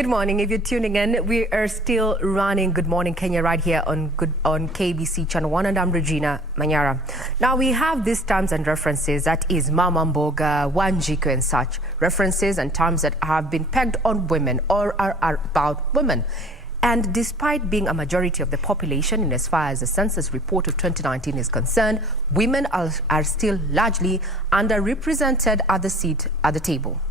Good morning. If you're tuning in, we are still running Good Morning Kenya right here on KBC Channel 1, and I'm Regina, Manyara. Now, we have these terms and references, that is Mama Mboga, Wanjiku and such, references and terms that have been pegged on women or are about women. And despite being a majority of the population in as far as the census report of 2019 is concerned, women are still largely underrepresented at the seat at the table.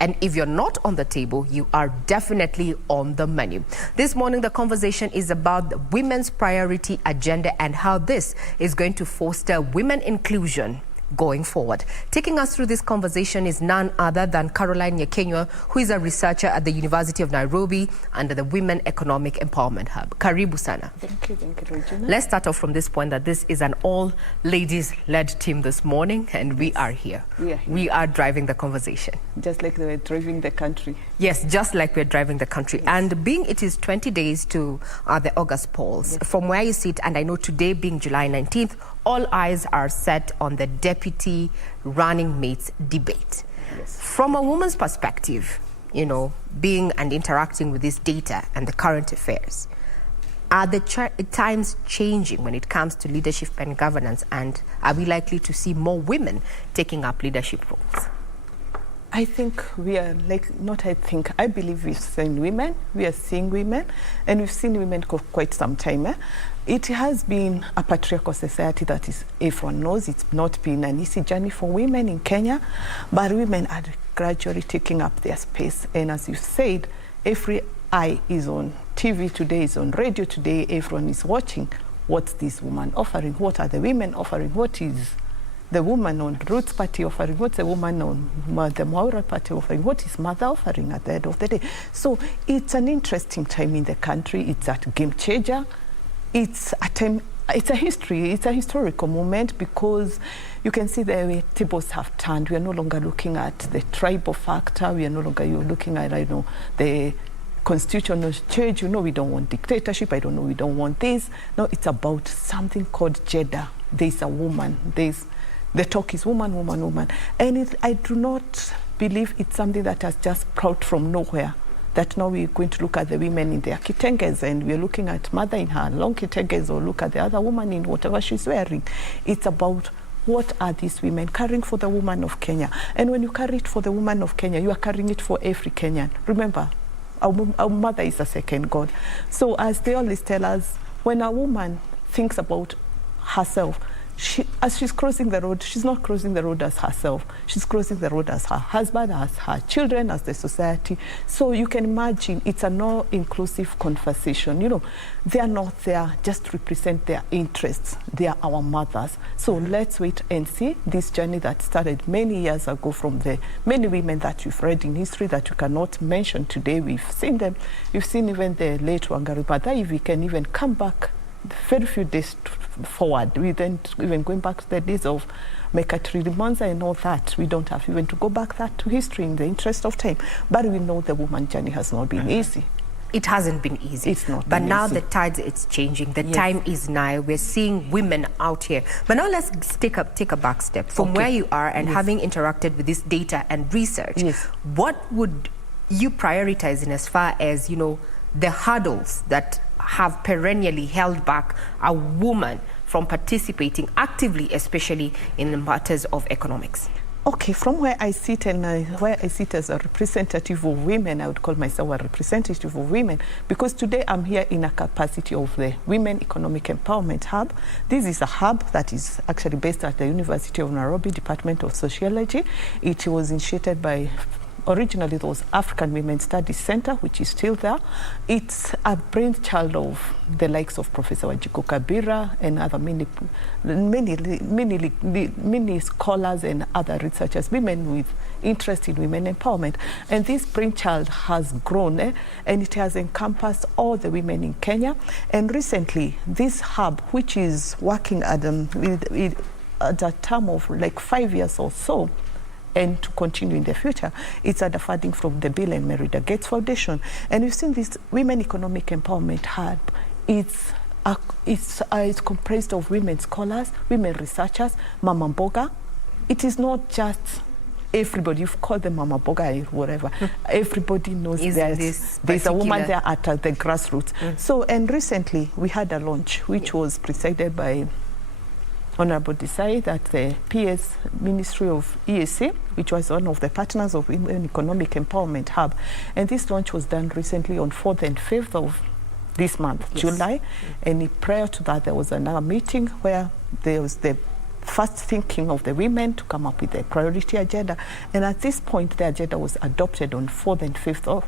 And if you're not on the table, you are definitely on the menu. This morning, the conversation is about the women's priority agenda and how this is going to foster women inclusion going forward. Taking us through this conversation is none other than Caroline Nyakinyua, who is a researcher at the University of Nairobi under the Women Economic Empowerment Hub. Karibu sana. Thank you, Regina. Let's start off from this point that this is an all-ladies-led team this morning, and we are here. We are driving the conversation. Just like they were driving the country. Yes, just like we're driving the country. Yes. And being it is 20 days to the August polls, yes, from where you sit, and I know today being July 19th, all eyes are set on the deputy running mates debate. Yes. From a woman's perspective, you know, being and interacting with this data and the current affairs, are the times changing when it comes to leadership and governance, and are we likely to see more women taking up leadership roles? I think we are I believe we've seen women, we are seeing women, and we've seen women for quite some time. It has been a patriarchal society that is, everyone knows, it's not been an easy journey for women in Kenya, but women are gradually taking up their space. And as you said, every eye is on TV today, is on radio today, everyone is watching what's this woman offering, what are the women offering, what is the woman on Roots Party offering, what's the woman on the Manyara Party offering, what is Mother offering at the end of the day. So it's an interesting time in the country. It's a game changer. It's a time, it's a history, it's a historical moment, because you can see the way tables have turned. We are no longer looking at the tribal factor. We are no longer looking at, the constitutional change. We don't want dictatorship. We don't want this. No, it's about something called gender. There's a woman. The talk is woman, woman, woman. And I do not believe it's something that has just sprouted from nowhere, that now we're going to look at the women in their kitenges and we're looking at mother in her long kitenges, or look at the other woman in whatever she's wearing. It's about what are these women carrying for the woman of Kenya. And when you carry it for the woman of Kenya, you are carrying it for every Kenyan. Remember, our mother is a second God. So as they always tell us, when a woman thinks about herself, as she's crossing the road, she's not crossing the road as herself. She's crossing the road as her husband, as her children, as the society. So you can imagine it's a no inclusive conversation. They are not there just to represent their interests. They are our mothers. So let's wait and see this journey that started many years ago from the many women that you've read in history that you cannot mention today. We've seen them. You've seen even the late Wangari Maathai. If we can even come back very few days forward, we then even going back to the days of Mekatri Monza and all that. We don't have even to go back that to history in the interest of time. But we know the woman journey has not been easy. It hasn't been easy. It's not. But now the tides, it's changing. The time is now. We're seeing women out here. But now let's take a back step from where you are and having interacted with this data and research. What would you prioritize in as far as, the hurdles that have perennially held back a woman from participating actively, especially in the matters of economics? Okay, from where I sit where I sit as a representative of women, I would call myself a representative of women, because today I'm here in a capacity of the Women Economic Empowerment Hub. This is a hub that is actually based at the University of Nairobi, Department of Sociology. It was initiated by originally it was African Women's Studies Center, which is still there. It's a brainchild of the likes of Professor Wanjiku Kabira and other many scholars and other researchers, women with interest in women empowerment. And this brainchild has grown and it has encompassed all the women in Kenya. And recently, this hub, which is working at a term of like 5 years or so, and to continue in the future, it's under funding from the Bill and Melinda Gates Foundation. And we've seen this Women Economic Empowerment Hub. It's comprised of women scholars, women researchers, Mama Mboga. It is not just everybody, you've called them Mama Boga or whatever, everybody knows there's a woman there at the grassroots. So, and recently we had a launch which was presided by Honorable Desai at the PS Ministry of ESA, which was one of the partners of Women Economic Empowerment Hub. And this launch was done recently on 4th and 5th of this month, July. And prior to that, there was another meeting where there was the first thinking of the women to come up with a priority agenda. And at this point, the agenda was adopted on 4th and 5th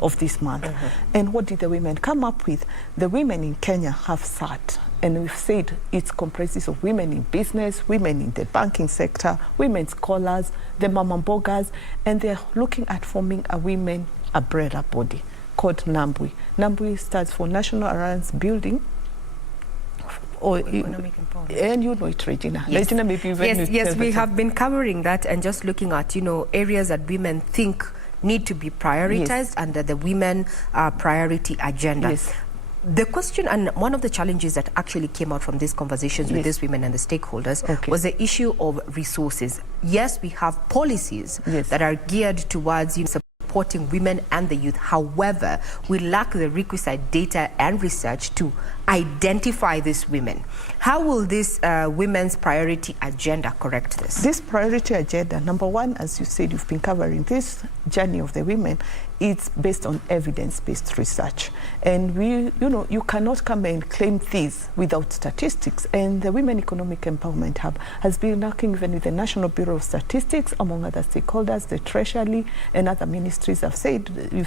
of this month. And what did the women come up with? The women in Kenya have sat, and we've said it comprises of women in business, women in the banking sector, women scholars, the Mama Mbogas, and they're looking at forming a women umbrella body called NAMBWI. NAMBWI stands for National Alliance Building or Economic Empowerment. And you know it, Regina. Yes. Regina, maybe yes, we have been covering that and just looking at, areas that women think need to be prioritized under the women priority agenda. Yes. The question, and one of the challenges that actually came out from these conversations with these women and the stakeholders was the issue of resources. Yes, we have policies that are geared towards supporting women and the youth. However, we lack the requisite data and research to identify these women. How will this women's priority agenda correct this? This priority agenda, number one, as you said, you've been covering this journey of the women. It's based on evidence-based research. And you cannot come and claim this without statistics. And the Women Economic Empowerment Hub has been working even with the National Bureau of Statistics, among other stakeholders, the Treasury and other ministries. You've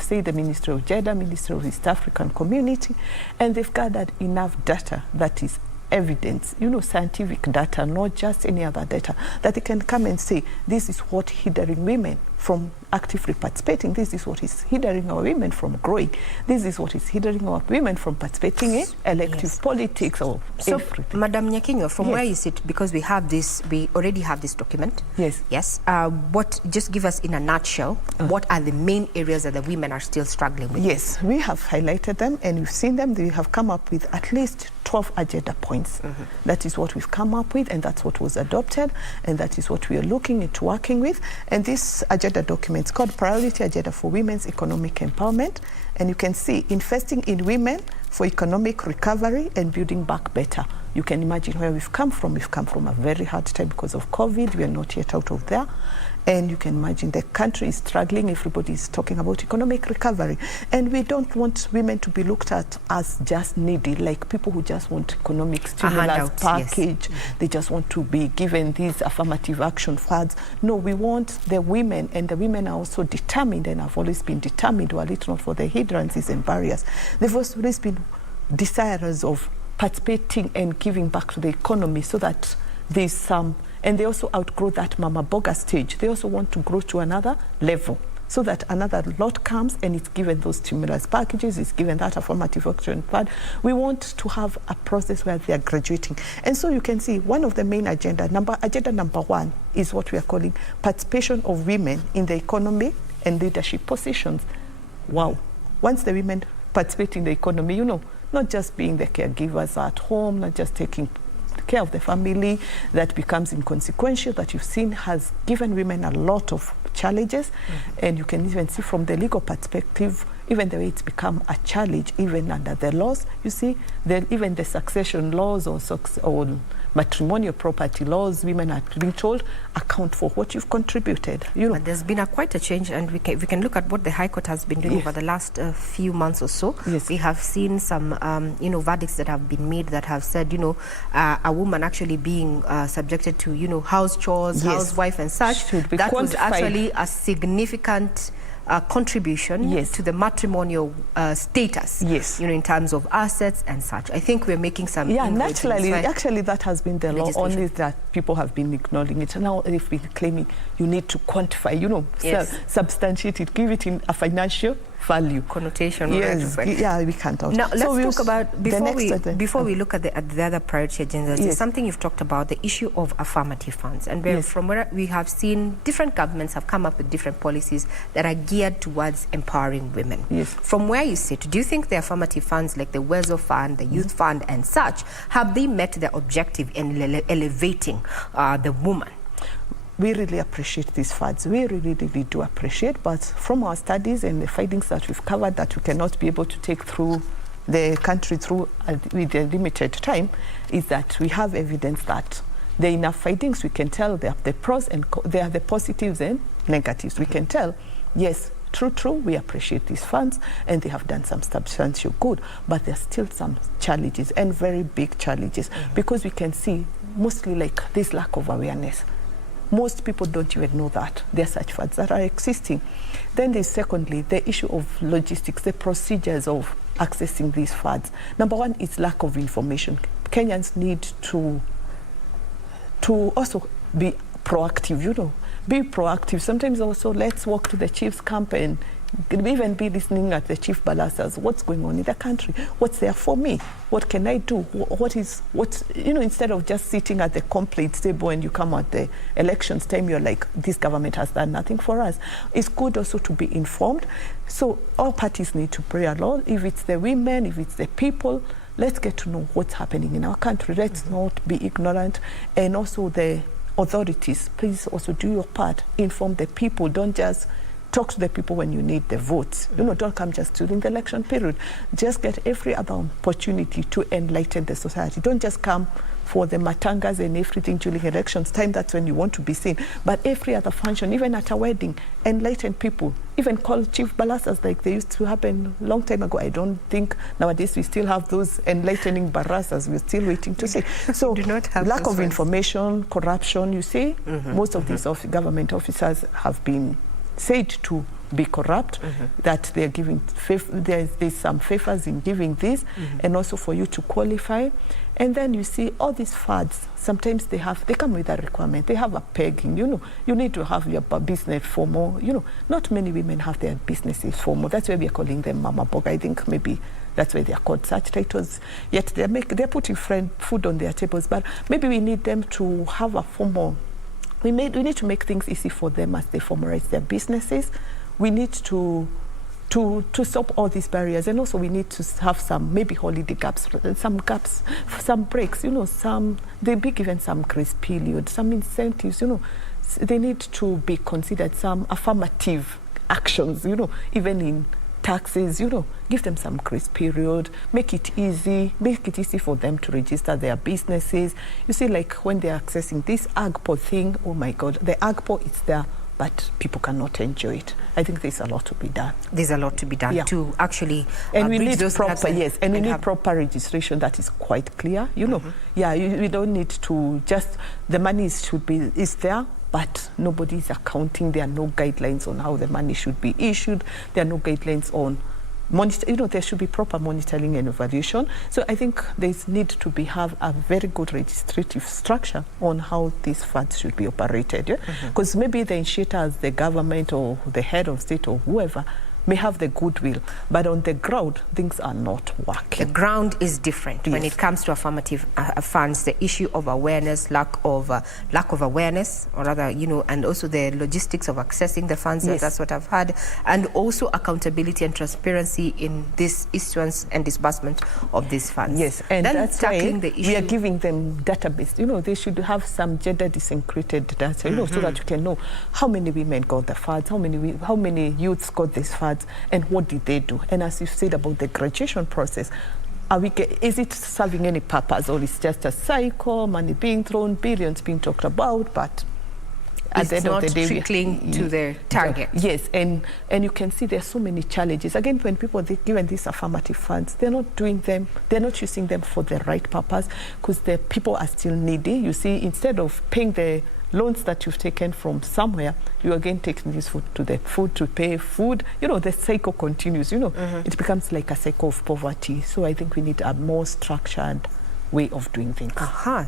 said the Ministry of Gender, Ministry of East African Community, and they've gathered enough data that is evidence, scientific data, not just any other data, that they can come and say, this is what hindering women from actively participating, this is what is hindering our women from growing, this is what is hindering our women from participating in elective politics or everything. Madam Nyakinyua, from where you sit, because we already have this document. Yes. Just give us in a nutshell, what are the main areas that the women are still struggling with? Yes, we have highlighted them and we've seen them. We have come up with at least 12 agenda points. That is what we've come up with, and that's what was adopted, and that is what we are looking into working with. And this agenda document is called Priority Agenda for Women's Economic Empowerment. And you can see investing in women for economic recovery and building back better. You can imagine where we've come from. We've come from a very hard time because of COVID. We are not yet out of there. And you can imagine the country is struggling. Everybody is talking about economic recovery. And we don't want women to be looked at as just needy, like people who just want economic stimulus package. They just want to be given these affirmative action funds. No, we want the women, and the women are also determined and have always been determined, were it not for the hindrances and barriers. They've always been desirous of participating and giving back to the economy so that there's some, and they also outgrow that Mama Boga stage. They also want to grow to another level so that another lot comes and it's given those stimulus packages, it's given that affirmative action fund. We want to have a process where they are graduating. And so you can see one of the main agenda number one is what we are calling participation of women in the economy and leadership positions. Wow. Once the women participate in the economy, not just being the caregivers at home, not just taking care of the family, that becomes inconsequential, that you've seen has given women a lot of challenges. And you can even see from the legal perspective, even the way it's become a challenge, even under the laws, you see, even the succession laws or matrimonial property laws, women are being told, account for what you've contributed. But there's been quite a change, and we can look at what the High Court has been doing over the last few months or so. We have seen some, verdicts that have been made that have said, a woman actually being subjected to, house chores, housewife and such. That was actually a significant contribution to the matrimonial status, in terms of assets and such. I think we're making some naturally, actually that has been the law, only that people have been ignoring it. Now they've been claiming you need to quantify, substantiate it, give it in a financial value. Connotation. We can't. Now let's talk about, before we look at the other priority agendas, there's something you've talked about, the issue of affirmative funds. And from where we have seen different governments have come up with different policies that are geared towards empowering women. From where you sit, do you think the affirmative funds like the Wezo Fund, the Youth Fund and such, have they met their objective in elevating the woman? we really appreciate these funds. We really, really do appreciate. But from our studies and the findings that we've covered that we cannot be able to take through the country through with a limited time, is that we have evidence that there are enough findings. We can tell they have the pros and they are the positives and negatives. We can tell, yes, true, we appreciate these funds and they have done some substantial good, but there's still some challenges and very big challenges because we can see mostly like this lack of awareness. Most people don't even know that there are such funds that are existing. Then there's secondly, the issue of logistics, the procedures of accessing these funds. Number one is lack of information. Kenyans need to also be proactive, be proactive. Sometimes also let's walk to the chief's camp and even be listening at the chief balasas. What's going on in the country? What's there for me? What can I do? Instead of just sitting at the complaint table and you come at the elections time, you're like, this government has done nothing for us. It's good also to be informed. So all parties need to play a role. If it's the women, if it's the people, let's get to know what's happening in our country. Let's not be ignorant. And also the authorities, please also do your part. Inform the people. Don't just talk to the people when you need the votes. Don't come just during the election period. Just get every other opportunity to enlighten the society. Don't just come for the matangas and everything during elections time. That's when you want to be seen. But every other function, even at a wedding, enlighten people. Even call chief balasas like they used to happen a long time ago. I don't think nowadays we still have those enlightening balasas. We're still waiting to see. So lack of information, corruption, you see. Most of these government officers have been said to be corrupt, that they're giving, there's some favors in giving this, and also for you to qualify. And then you see all these funds, sometimes they come with a requirement. They have a pegging, you need to have your business formal. Not many women have their businesses formal. That's why we are calling them Mama Boga. I think maybe that's why they are called such titles. Yet they're putting food on their tables, but maybe we need them to have a formal. We need to make things easy for them as they formalize their businesses. We need to stop all these barriers, and also we need to have some maybe holiday gaps, some breaks. They be given some grace period, some incentives. They need to be considered, some affirmative actions. Even in taxes, give them some grace period, make it easy for them to register their businesses. You see, like when they're accessing this AGPO thing, oh my God, the AGPO is there, but people cannot enjoy it. I think there's a lot to be done. There's a lot to be done to actually and we need proper registration that is quite clear. We don't need to just, the money is there, but nobody is accounting. There are no guidelines on how the money should be issued. There are no guidelines on there should be proper monitoring and evaluation. So I think there's need to have a very good registrative structure on how these funds should be operated. Because maybe the initiators, the government or the head of state or whoever may have the goodwill, but on the ground, things are not working. The ground is different when it comes to affirmative funds. The issue of awareness, lack of awareness, or rather, and also the logistics of accessing the funds. That's what I've heard, and also accountability and transparency in this issuance and disbursement of these funds. Yes, and then that's why we are giving them database. They should have some gender disencrypted data, so that you can know how many women got the funds, how many youths got these funds, and what did they do. And as you said about the graduation process, is it serving any purpose, or is just a cycle, money being thrown, billions being talked about, but at the end of the day, it's not trickling to their target. Yes, and you can see there's so many challenges. Again, when people are given these affirmative funds, they're not using them for the right purpose, because the people are still needy. You see, instead of paying the loans that you've taken from somewhere, you again taking this food to pay food. The cycle continues. It becomes like a cycle of poverty. So I think we need a more structured way of doing things.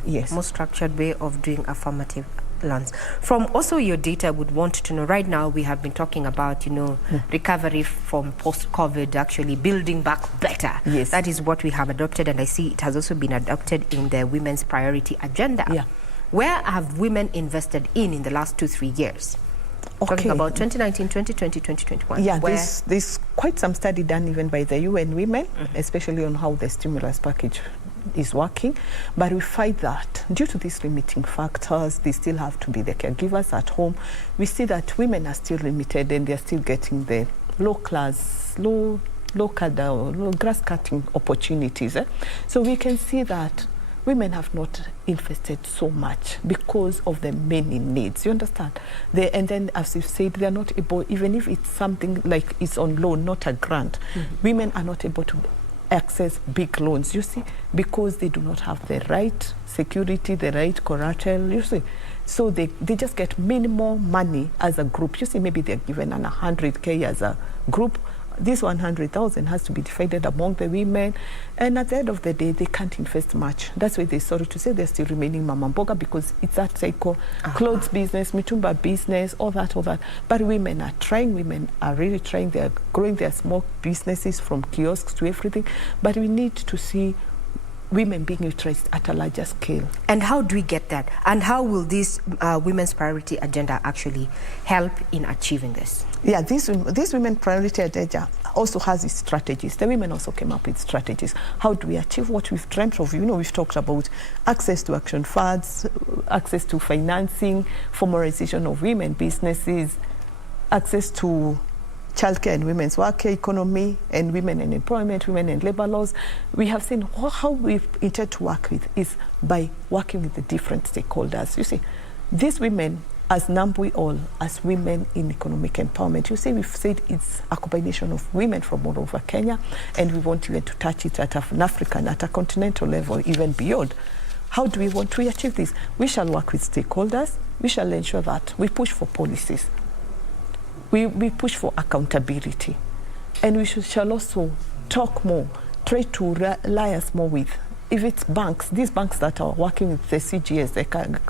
Yes, more structured way of doing affirmative loans. From also your data, I would want to know, right now we have been talking about recovery from post-COVID, actually building back better. Yes, that is what we have adopted, and I see it has also been adopted in the women's priority agenda. Where have women invested in the last 2-3 years? Talking about 2019, 2020, 2021. Yeah, there's quite some study done even by the UN Women, especially on how the stimulus package is working, but we find that due to these limiting factors, they still have to be the caregivers at home. We see that women are still limited and they're still getting the low grass cutting opportunities. So we can see that women have not invested so much because of the many needs. You understand? And then, as you said, they're not able, even if it's something like it's on loan, not a grant, women are not able to access big loans, you see, because they do not have the right security, the right collateral, you see. So they just get minimal money as a group. You see, maybe they're given an 100K as a group. This 100,000 has to be divided among the women, and at the end of the day, they can't invest much. That's why they're sorry to say they're still remaining mama mboga, because it's that cycle, clothes business, mitumba business, all that. But women are trying. Women are really trying. They're growing their small businesses from kiosks to everything. But we need to see women being utilized at a larger scale. And how do we get that? And how will this women's priority agenda actually help in achieving this? Yeah, this women priority agenda also has its strategies. The women also came up with strategies. How do we achieve what we've dreamt of? You know, we've talked about access to action funds, access to financing, formalization of women businesses, access to childcare and women's work economy, and women and employment, women and labor laws. We have seen how we intend to work with is by working with the different stakeholders. You see, these women, as NAMBWI all, as women in economic empowerment, you see, we've said it's a combination of women from all over Kenya, and we want even to touch it at an African, at a continental level, even beyond. How do we want to achieve this? We shall work with stakeholders. We shall ensure that we push for policies. We push for accountability, and we shall also talk more, try to liaise more with, if it's banks, these banks that are working with the CGS, the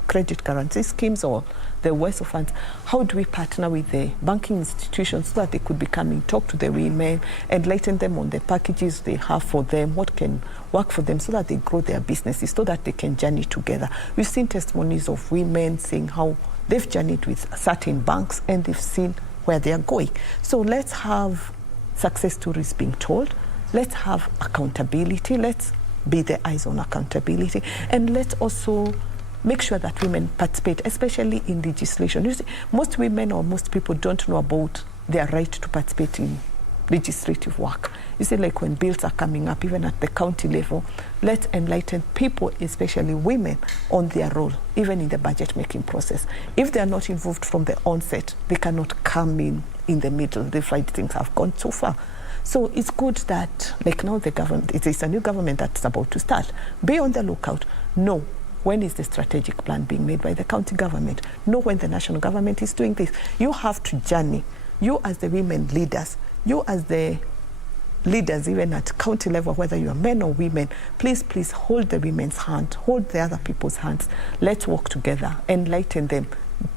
credit guarantee schemes, or the WESO funds. How do we partner with the banking institutions so that they could be coming, talk to the women, enlighten them on the packages they have for them, what can work for them, so that they grow their businesses, so that they can journey together. We've seen testimonies of women saying how they've journeyed with certain banks and they've seen where they are going. So let's have success stories being told. Let's have accountability. Let's be the eyes on accountability. And let's also make sure that women participate, especially in legislation. You see, most women or most people don't know about their right to participate in legislative work. You see, like when bills are coming up, even at the county level, let's enlighten people, especially women, on their role, even in the budget making process. If they are not involved from the onset, they cannot come in the middle. They find things have gone too far. So it's good that, like now, the government, it is a new government that's about to start. Be on the lookout. Know when is the strategic plan being made by the county government. Know when the national government is doing this. You have to journey. You as the women leaders, you as the leaders, even at county level, whether you are men or women, please hold the women's hand, hold the other people's hands. Let's work together, enlighten them,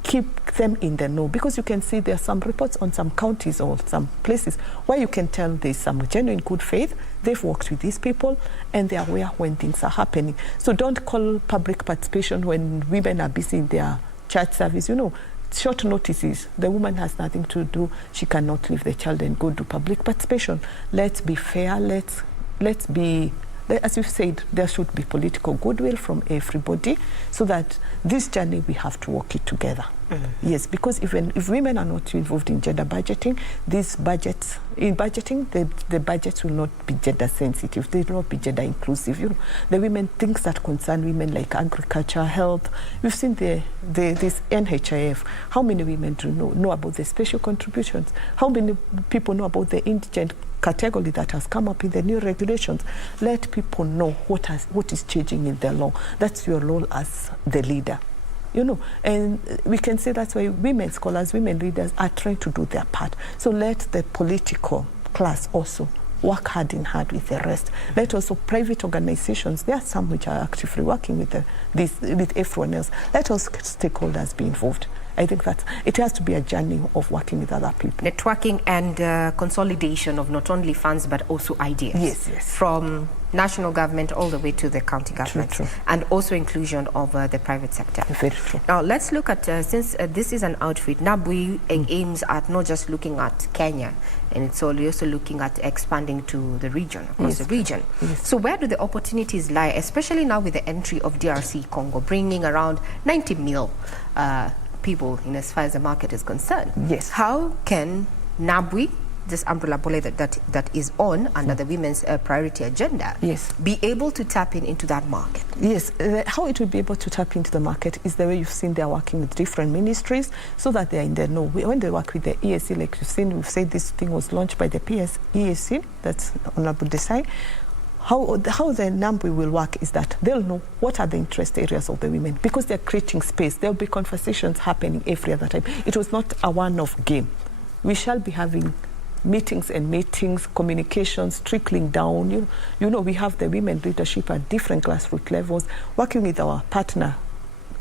keep them in the know, because you can see there are some reports on some counties or some places where you can tell there's some genuine good faith. They've worked with these people and they're aware when things are happening. So don't call public participation when women are busy in their church service. You know, short notices, the woman has nothing to do, she cannot leave the child and go do public participation. Let's be fair, let's be, as we've said, there should be political goodwill from everybody, so that this journey, we have to walk it together. Yes, because even if women are not involved in gender budgeting, these budgets, in budgeting, the budgets will not be gender sensitive, they will not be gender inclusive. You know, the women, things that concern women like agriculture, health. We've seen this NHIF. How many women do know about the special contributions? How many people know about the indigent category that has come up in the new regulations? Let people know what is changing in the law. That's your role as the leader. You know, and we can say that's why women scholars, women leaders are trying to do their part. So let the political class also work hand in hand with the rest. Let also private organizations, there are some which are actively working with with everyone else. Let us stakeholders be involved. I think that it has to be a journey of working with other people. Networking and consolidation of not only funds but also ideas. Yes, yes. From national government all the way to the county government. True. And also inclusion of the private sector. Very true. Now let's look at, since this is an outfit, NABWI aims at not just looking at Kenya, and it's also looking at expanding to the region, across the region. Yes. So where do the opportunities lie, especially now with the entry of DRC Congo, bringing around 90 mil people in as far as the market is concerned? Yes. How can NABWI, this umbrella body that is on under the women's priority agenda, yes, be able to tap into that market? Yes, how it will be able to tap into the market is the way you've seen they're working with different ministries so that they're in the know. When they work with the EAC, like you've seen, we've said this thing was launched by the EAC, that's Honorable Desai. How the NABWI will work is that they'll know what are the interest areas of the women, because they're creating space. There'll be conversations happening every other time. It was not a one-off game. We shall be having meetings and meetings, communications trickling down. You know, we have the women leadership at different grassroots levels, working with our partner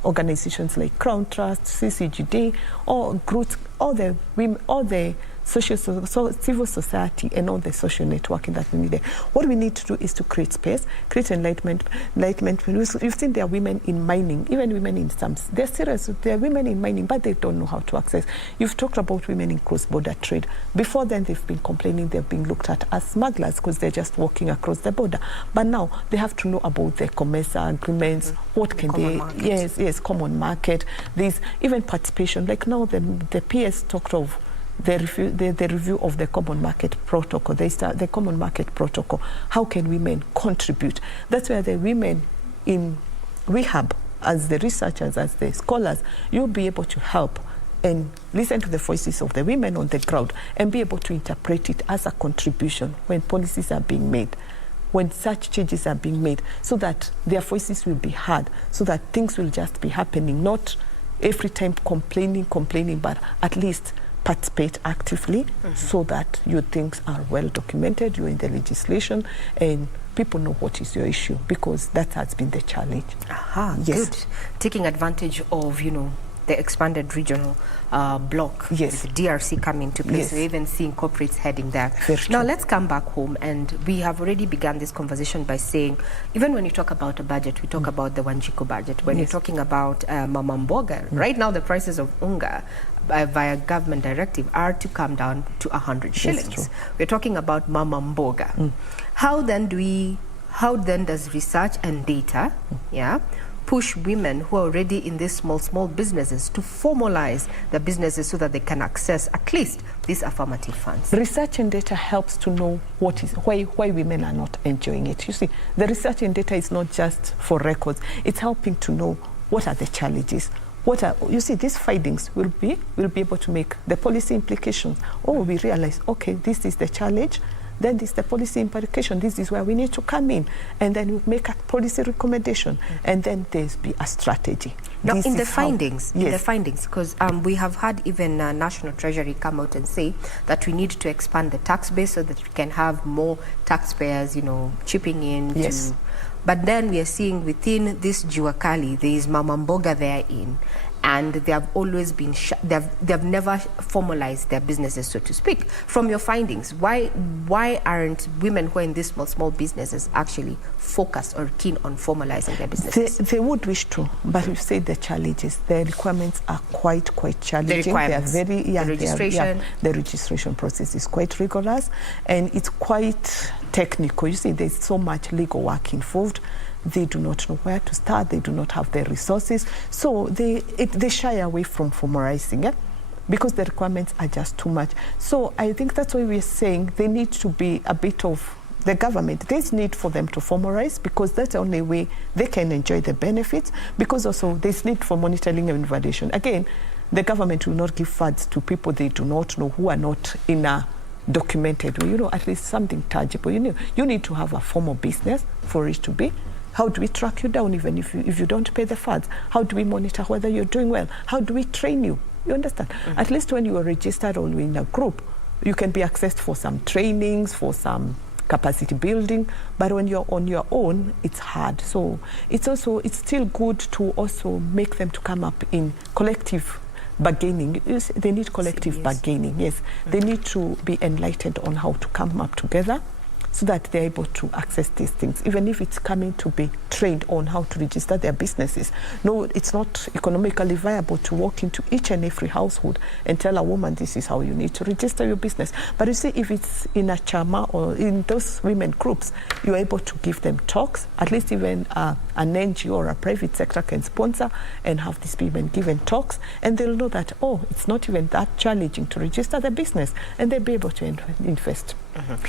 organizations like Crown Trust, CCGD, all groups, all the women, all the civil society, and all the social networking that we need. What we need to do is to create space, create enlightenment. You've seen there are women in mining, even women in some, they're serious, there are women in mining, but they don't know how to access. You've talked about women in cross-border trade. Before then, they've been complaining they've been looked at as smugglers because they're just walking across the border. But now they have to know about the commerce agreements, what can they, yes, common market. There's even participation, like now the PS talked of the review of the common market protocol. They start the common market protocol. How can women contribute? That's where the women in rehab, as the researchers, as the scholars, you'll be able to help and listen to the voices of the women on the ground and be able to interpret it as a contribution when policies are being made, when such changes are being made, so that their voices will be heard, so that things will just be happening, not every time complaining, but at least participate actively, so that your things are well documented, you're in the legislation, and people know what is your issue, because that has been the challenge. Yes. Good. Taking advantage of, the expanded regional bloc, yes, with the DRC coming into place. Yes. We're even seeing corporates heading there. Very now true. let's come back home, and we have already begun this conversation by saying, even when you talk about a budget, we talk about the Wanjiku budget. When you're talking about Mama Mboga, right now the prices of unga via government directive are to come down to 100 shillings. We're talking about Mama Mboga. How then does research and data push women who are already in these small businesses to formalize their businesses so that they can access at least these affirmative funds? Research and data helps to know why women are not enjoying it. You see, the research and data is not just for records. It's helping to know what are the challenges. You see, these findings will be able to make the policy implications. We realize, okay, this is the challenge. Then this is the policy implication. This is where we need to come in, and then we make a policy recommendation, and then there's be a strategy. Now, in the findings, because we have had even National Treasury come out and say that we need to expand the tax base so that we can have more taxpayers, chipping in. Yes. But then we are seeing within this Juakali, there is Mama Mboga therein, and they have always been, they've never formalized their businesses, so to speak. From your findings, why aren't women who are in these small businesses actually focused or keen on formalizing their businesses? They would wish to, but we've said the challenges, the requirements are quite challenging. The requirements, they are very, the registration. The registration process is quite rigorous, and it's quite technical. You see, there's so much legal work involved. They do not know where to start. They do not have the resources. So they shy away from formalizing it because the requirements are just too much. So I think that's why we're saying they need to be a bit of the government. There's need for them to formalize, because that's the only way they can enjoy the benefits, because also there's need for monitoring and evaluation. Again, the government will not give funds to people they do not know, who are not in a documented way, at least something tangible. You need to have a formal business for it to be. How do we track you down even if you don't pay the funds? How do we monitor whether you're doing well? How do we train you? You understand? At least when you are registered or in a group, you can be accessed for some trainings, for some capacity building, but when you're on your own, it's hard. So it's still good to also make them to come up in collective bargaining. They need collective bargaining, yes. They need to be enlightened on how to come up together so that they're able to access these things, even if it's coming to be trained on how to register their businesses. No, it's not economically viable to walk into each and every household and tell a woman this is how you need to register your business. But you see, if it's in a chama or in those women groups, you're able to give them talks. At least even an NGO or a private sector can sponsor and have these women given talks, and they'll know that, oh, it's not even that challenging to register their business, and they'll be able to invest.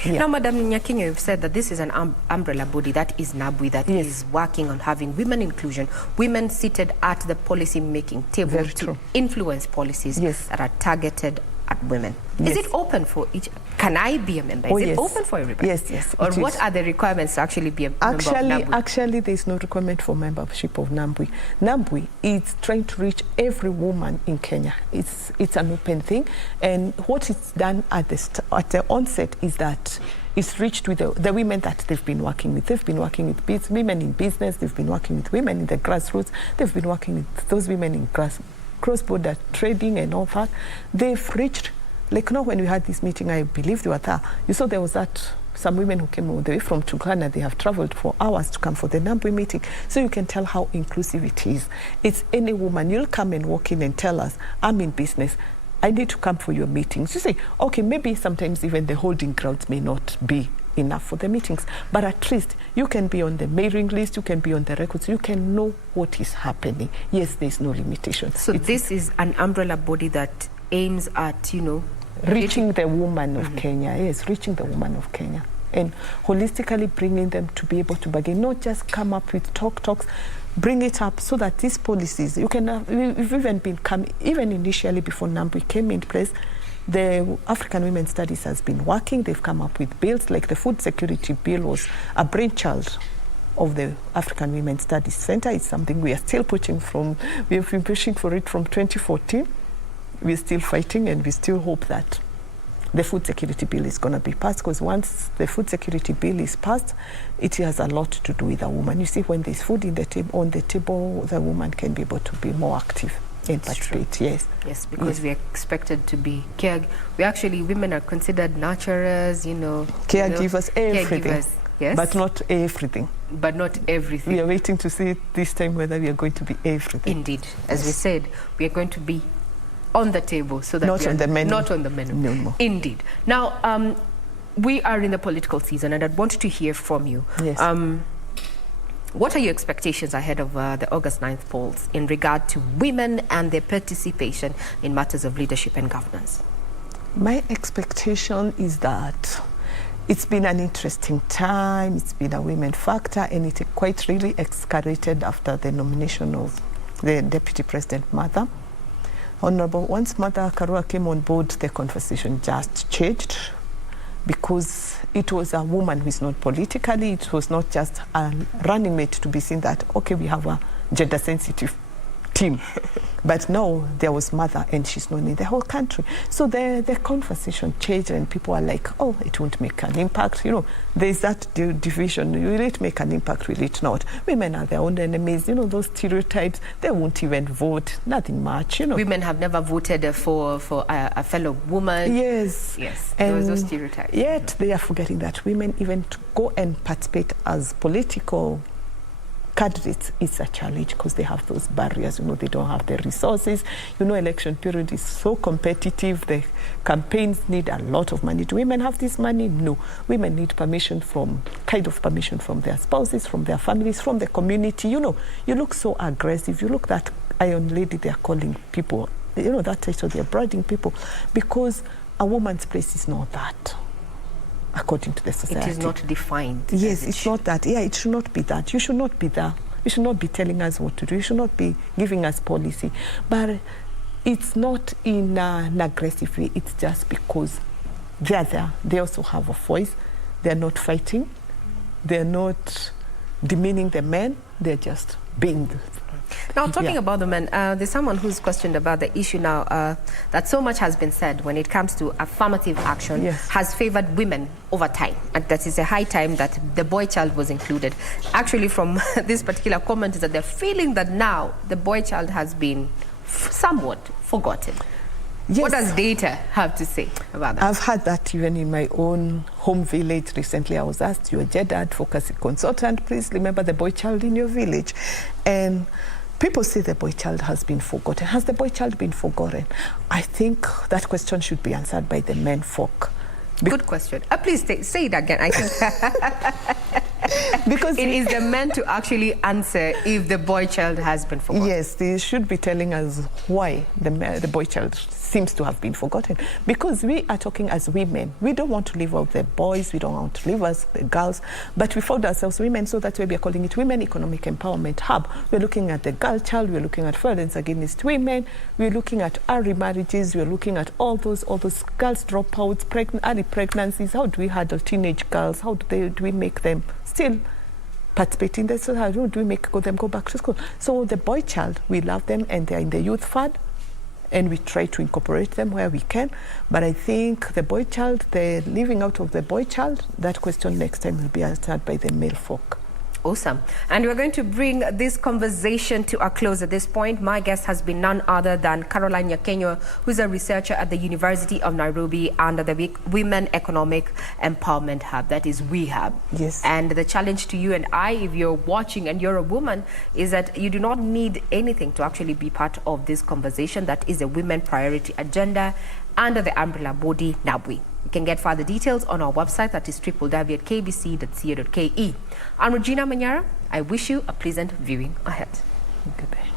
Yeah. Now, Madam Nyakinyua, you've said that this is an umbrella body, that is NABWI, that is working on having women inclusion, women seated at the policy-making table to influence policies that are targeted at women. Is it open for each? Can I be a member? Is it open for everybody? Yes. Or what are the requirements to actually be a member of NABWI? Actually, there's no requirement for membership of NABWI. NABWI is trying to reach every woman in Kenya. It's an open thing, and what it's done at the onset is that it's reached with the women that they've been working with. They've been working with women in business. They've been working with women in the grassroots. They've been working with those women in cross-border trading and all that. They've reached, like now when we had this meeting, I believe they were there. You saw there was some women who came all the way from Turkana. They have traveled for hours to come for the NABWI meeting. So you can tell how inclusive it is. It's any woman. You'll come and walk in and tell us, I'm in business, I need to come for your meetings. You say, okay, maybe sometimes even the holding crowds may not be enough for the meetings, but at least you can be on the mailing list, you can be on the records, you can know what is happening. Yes, there's no limitation. So this is an umbrella body that aims at, reaching the woman of Kenya. Yes, reaching the woman of Kenya. And holistically bringing them to be able to bargain, not just come up with talks, bring it up so that these policies, we've even even initially before NABWI came in place, the African Women's Studies has been working. They've come up with bills, like the Food Security Bill was a brainchild of the African Women's Studies Center. It's something we are still we have been pushing for it from 2014. We're still fighting, and we still hope that the Food Security Bill is going to be passed, because once the Food Security Bill is passed, it has a lot to do with a woman. You see, when there's food on the table, the woman can be able to be more active and participate. Yes, because we are expected to be women are considered nurturers, caregivers, everything. Caregivers, yes. But not everything. We are waiting to see this time whether we are going to be everything. Indeed. As we said, we are going to be on the table, so that not on the menu. Not on the menu. No more. Indeed. Now, we are in the political season, and I'd want to hear from you. Yes. What are your expectations ahead of the August 9th polls in regard to women and their participation in matters of leadership and governance? My expectation is that it's been an interesting time. It's been a women factor, and it quite really escalated after the nomination of the Deputy President Mother. Once Mother Karua came on board, the conversation just changed, because it was a woman who is not politically, it was not just a running mate to be seen that, okay, we have a gender-sensitive team. But no, there was Mother, and she's known in the whole country. So the conversation changed, and people are like, oh, it won't make an impact. There's that division. Will it make an impact? Will it not? Women are their own enemies. Those stereotypes, they won't even vote. Nothing much, Women have never voted for a fellow woman. Yes. There was those stereotypes. Yet they are forgetting that women, even to go and participate as political candidates, it's a challenge, because they have those barriers. They don't have the resources. Election period is so competitive. The campaigns need a lot of money. Do women have this money? No. Women need permission from their spouses, from their families, from the community. You look so aggressive. You look that Iron Lady they are calling people. That title they are branding people, because a woman's place is not that, according to the society. It is not defined. Yes, it's not that. Yeah, it should not be that. You should not be there. You should not be telling us what to do. You should not be giving us policy. But it's not in an aggressive way. It's just because they're there. They also have a voice. They're not fighting. They're not demeaning the men. They're just being. Now, talking about the men, there's someone who's questioned about the issue now that so much has been said when it comes to affirmative action has favored women over time, and that is a high time that the boy child was included. Actually, from this particular comment is that they're feeling that now the boy child has been somewhat forgotten. Yes. What does data have to say about that? I've had that even in my own home village. Recently, I was asked, you're a gender advocacy consultant, please remember the boy child in your village. And people say the boy child has been forgotten. Has the boy child been forgotten? I think that question should be answered by the men folk. Good question. Please say it again. I think because it is the men to actually answer if the boy child has been forgotten. Yes, they should be telling us why the boy child seems to have been forgotten. Because we are talking as women. We don't want to leave out the boys. We don't want to leave us the girls. But we found ourselves women, so that's why we are calling it Women Economic Empowerment Hub. We're looking at the girl child. We're looking at violence against women. We're looking at early marriages. We're looking at all those girls dropouts, early pregnancies. How do we handle teenage girls? How do we make them still participate in this? How do we make them go back to school? So the boy child, we love them, and they're in the youth fund, and we try to incorporate them where we can. But I think the boy child, the leaving out of the boy child, that question next time will be answered by the male folk. Awesome. And we're going to bring this conversation to a close at this point. My guest has been none other than Caroline Nyakinyua, who's a researcher at the University of Nairobi under the Women Economic Empowerment Hub, that is WEHUB. Yes. And the challenge to you and I, if you're watching and you're a woman, is that you do not need anything to actually be part of this conversation. That is a women priority agenda under the umbrella body NABWI. You can get further details on our website, that is www.kbc.co.ke. I'm Regina Manyara. I wish you a pleasant viewing ahead. Goodbye.